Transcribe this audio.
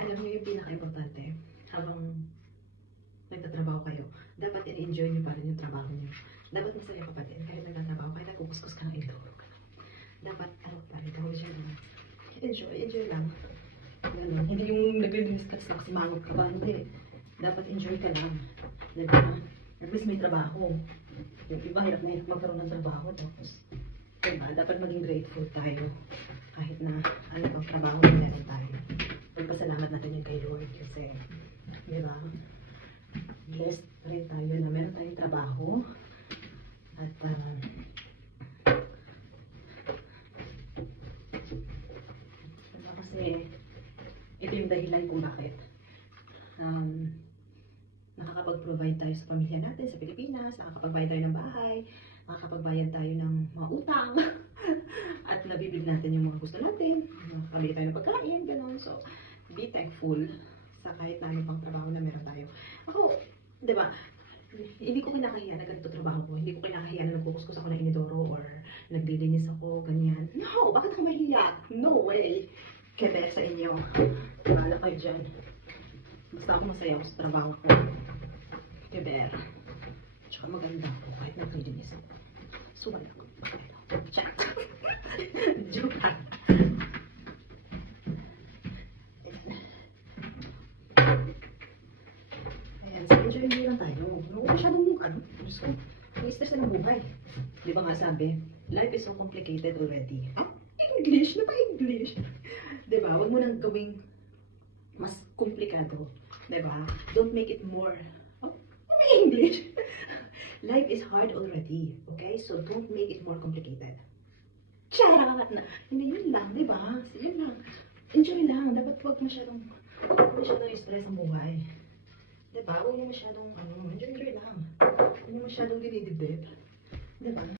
Alam niyo yung pinaka-importante, habang nagtatrabaho kayo, dapat i-enjoy niyo pa rin yung trabaho niyo. Dapat masaya ka pa din, kahit nagtatrabaho, kahit nagkukuskus ka ng indoor ka. Dapat, ano pa rin, tawag siya naman. Enjoy lang. Ganun. Hindi yung naglilinis ka sa simangot ka ba, hindi. Dapat enjoy ka lang. Diba? At least may trabaho. Yung iba, hirap na magkaroon ng trabaho. Tapos, diba? Dapat maging grateful tayo. Kahit na ano pang trabaho na meron tayo. Pagpasalamat natin yun kay Lord. Kasi, diba? Blessed rin tayo na meron tayong trabaho. At, kasi, ito yung dahilan kung bakit nakakapag-provide tayo sa pamilya natin sa Pilipinas, nakakapagbayad tayo ng bahay, nakakapagbayad tayo ng mga utang, at nabibili natin yung mga gusto natin, nakakabili tayo ng pagkain, gano'n. So, be thankful sa kahit na ano pang trabaho na meron tayo. Ako, di ba, hindi ko kinakahiya na ganito trabaho ko. Hindi ko kinakahiya na nagkukuskus ako ng inidoro or naglilinis ako, ganyan. No! Bakit ako mahiya? No way! Kebe sa inyo. Bahala kayo dyan. Basta ako masaya ako sa trabaho ko. Kebe. Tsaka maganda ako kahit naglilinis ako. Suwala ko. Chat. Joke lang. Ayan, so enjoy nyo lang tayo. Huwag masyadong Diyos ko, stress na ng buhay. Di ba nga sabi, life is so complicated already. English? Na ba English? Diba? Huwag mo nang gawing mas komplikado. Diba? Don't make it more. May English? Life is hard already. Okay? So, don't make it more complicated. Charot na. Hindi, yun lang. Diba? Yun lang. Enjoy lang. Dapat huwag masyadong stress ang buhay. Diba? Huwag mo masyadong, enjoy lang. Huwag mo masyadong dinidibdib. Diba?